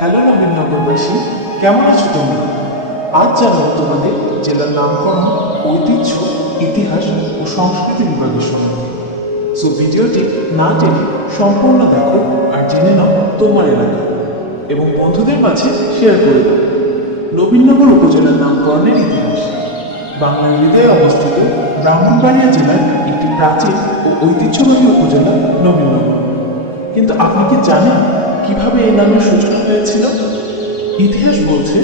Hello নবীনগরবাসী কেমন আছো তোমরা? আজ জানাব তোমাদের জেলার নামকরণ, ঐতিহ্য, ইতিহাস ও সংস্কৃতি বিভাগের সম্বন্ধে। সো ভিডিওটি না জেনে সম্পূর্ণ দেখো আর জেনে নাও তোমার এলাকা। এবং বন্ধুদের মাঝে শেয়ার করে দাও। নবীনগর উপজেলার নামকরণের ইতিহাস। বাংলার হৃদয়ে অবস্থিত ব্রাহ্মণবাড়িয়া জেলার একটি প্রাচীন ও ঐতিহ্যবাহী উপজেলা নবীনগর। কিন্তু আপনি কি জানেন কীভাবে এই নামের সূচনা হয়েছিল? ইতিহাস বলছে,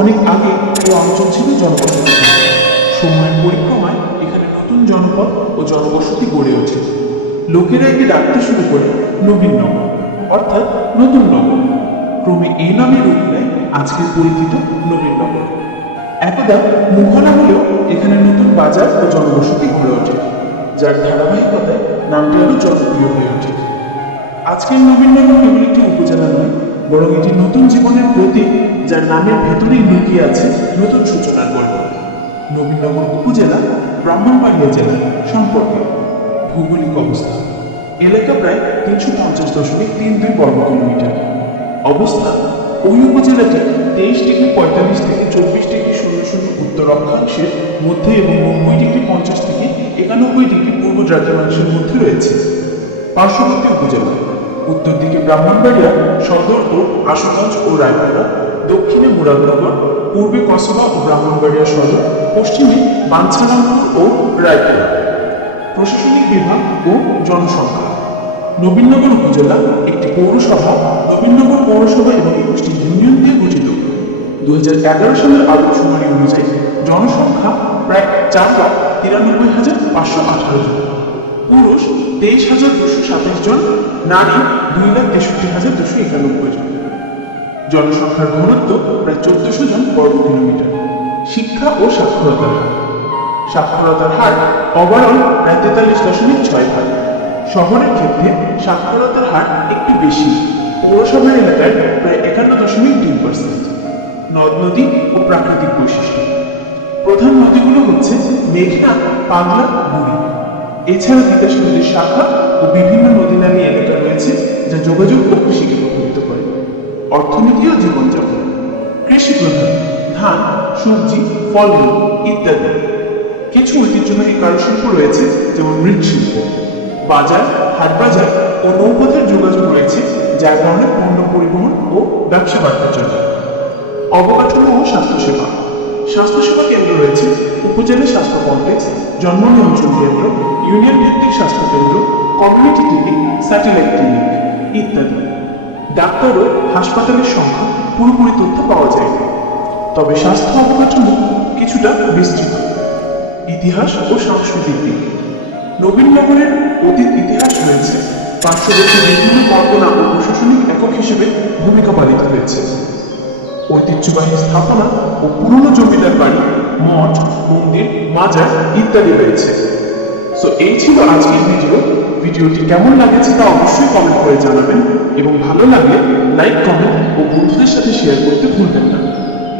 অনেক আগে এই অঞ্চল ছিল জনবসতি। সময়ের পরিক্রমায় এখানে নতুন জনপদ ও জনবসতি গড়ে ওঠে। লোকেরা একে ডাকতে শুরু করে নবীন নগর, অর্থাৎ নতুন নগর। ক্রমে এই নামে রূপ নেয় আজকের পরিচিত নবীন নগর। একদা মুঘলা হলেও এখানে নতুন বাজার ও জনবসতি গড়ে ওঠে। যার ধারাবাহিকতায় নামটি আরও জনপ্রিয় হয়ে ওঠে। আজকের নবীনগর কেবল একটি উপজেলা নয়, বরং এটি নতুন জীবনের প্রতীক, যার নামের ভেতরেই লুকিয়ে আছে নতুন সূচনার গল্প। নবীনগর উপজেলা ব্রাহ্মণবাড়িয়া জেলা সম্পর্কে ভৌগোলিক অবস্থান এলাকা প্রায় তিনশো পঞ্চাশ দশমিক তিন দুই বর্গ কিলোমিটার অবস্থান ওই উপজেলাটি তেইশ ডিগ্রি পঁয়তাল্লিশ থেকে চব্বিশ ডিগ্রি শূন্য শূন্য উত্তর অক্ষাংশের মধ্যে এবং নব্বই ডিগ্রি পঞ্চাশ থেকে একানব্বই ডিগ্রি পূর্ব দ্রাঘিমাংশের মধ্যে রয়েছে। পার্শ্ববর্তী উপজেলা উত্তর দিকে ব্রাহ্মণবাড়িয়া সদর ও আশুগঞ্জ ও রায়পুরা দক্ষিণে মুরাদনগর, পূর্বে কসবা ও ব্রাহ্মণবাড়িয়া সদর, পশ্চিমে বাঞ্ছারামপুর ও রায়পুরা। প্রশাসনিক বিভাগ ও জনসংখ্যা। নবীনগর উপজেলা একটি পৌরসভা, নবীনগর পৌরসভা এবং একুশটি ইউনিয়ন দিয়ে গঠিত। দু হাজার এগারো সালের আদমশুমারি অনুযায়ী জনসংখ্যা প্রায় চার লাখ তিরানব্বই হাজার পাঁচশো আঠারো জন। পুরুষ তেইশ হাজার দুশো সাতাশ জন, নারী দুই লাখ তেষট্টি হাজার দুশো একানব্বই জন। জনসংখ্যার ঘনত্ব প্রায় চোদ্দশো জন বর্গ কিলোমিটার। শিক্ষা ও সাক্ষরতার হার। সাক্ষরতার হার ওভারঅল প্রায় তেতাল্লিশ দশমিক ছয় ভাগ। শহরের ক্ষেত্রে সাক্ষরতার হার একটু বেশি। পৌরসভার এলাকায় প্রায় একান্ন দশমিক দুই পার্সেন্ট নদ নদী ও প্রাকৃতিক বৈশিষ্ট্য। প্রধান নদীগুলো হচ্ছে মেঘনা, পাগলা, বুড়ি। এছাড়া বিকাশ নদীর শাখা ও বিভিন্ন নদী নামী এলাকা রয়েছে যা যোগাযোগ ও কৃষিকে প্রভাবিত করে। অর্থনীতি ও জীবনযাপন, কৃষি প্রধান, ধান, সবজি ফলমূল ইত্যাদি। কিছু ঐতিহ্যবাহী কারুশিল্প রয়েছে, যেমন মৃৎশিল্প। বাজার হাট বাজার ও নৌপথের যোগাযোগ রয়েছে, যার কারণে পণ্য পরিবহন ও ব্যবসা বাড়তে চলে। অবকাঠামো ও স্বাস্থ্যসেবা। স্বাস্থ্যসেবা কেন্দ্র রয়েছে উপজেলা স্বাস্থ্য কমপ্লেক্স জন্ম নিয়ন্ত্রণ কেন্দ্র, ইউনিয়ন ভিত্তিক স্বাস্থ্য কেন্দ্র কমিউনিটি ক্লিনিক স্যাটেলাইট ক্লিনিক ইত্যাদি। ডাক্তার ও হাসপাতালের সংখ্যা পুরোপুরি তথ্য পাওয়া যায়। তবে স্বাস্থ্য অবকাঠামো কিছুটা বিস্তৃত। ইতিহাস ও সাংস্কৃতিক দিক। নবীনগরের অতীত ইতিহাস রয়েছে। পার্শ্ববর্তী বিভিন্ন পরগনা ও প্রশাসনিক একক হিসেবে ভূমিকা পালিত হয়েছে। ঐতিহ্যবাহী স্থাপনা ও পুরনো জমিদার বাড়ি মাজার ইত্যাদি রয়েছে। সো এই ছিল আজকের ভিডিও ভিডিওটি কেমন লাগেছে তা অবশ্যই কমেন্ট করে জানাবেন এবং ভালো লাগলে লাইক কমেন্ট ও বন্ধুদের সাথে শেয়ার করতে ভুলবেন না।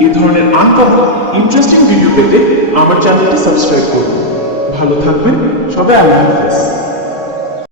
এই ধরনের আনকমন ইন্টারেস্টিং ভিডিও পেতে আমার চ্যানেলটি সাবস্ক্রাইব করুন। ভালো থাকবেন, সবাই আল্লাহ হাফেজ।